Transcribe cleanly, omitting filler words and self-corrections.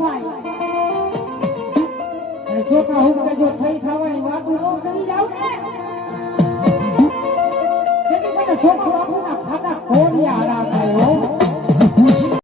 થાય અને ચોખા હું કે જો થઈ ખાવાની વાતો ન કરી જાવ ને તેથી મને ચોખા બાપુના ખાતા કોરિયા આરામ થાય હો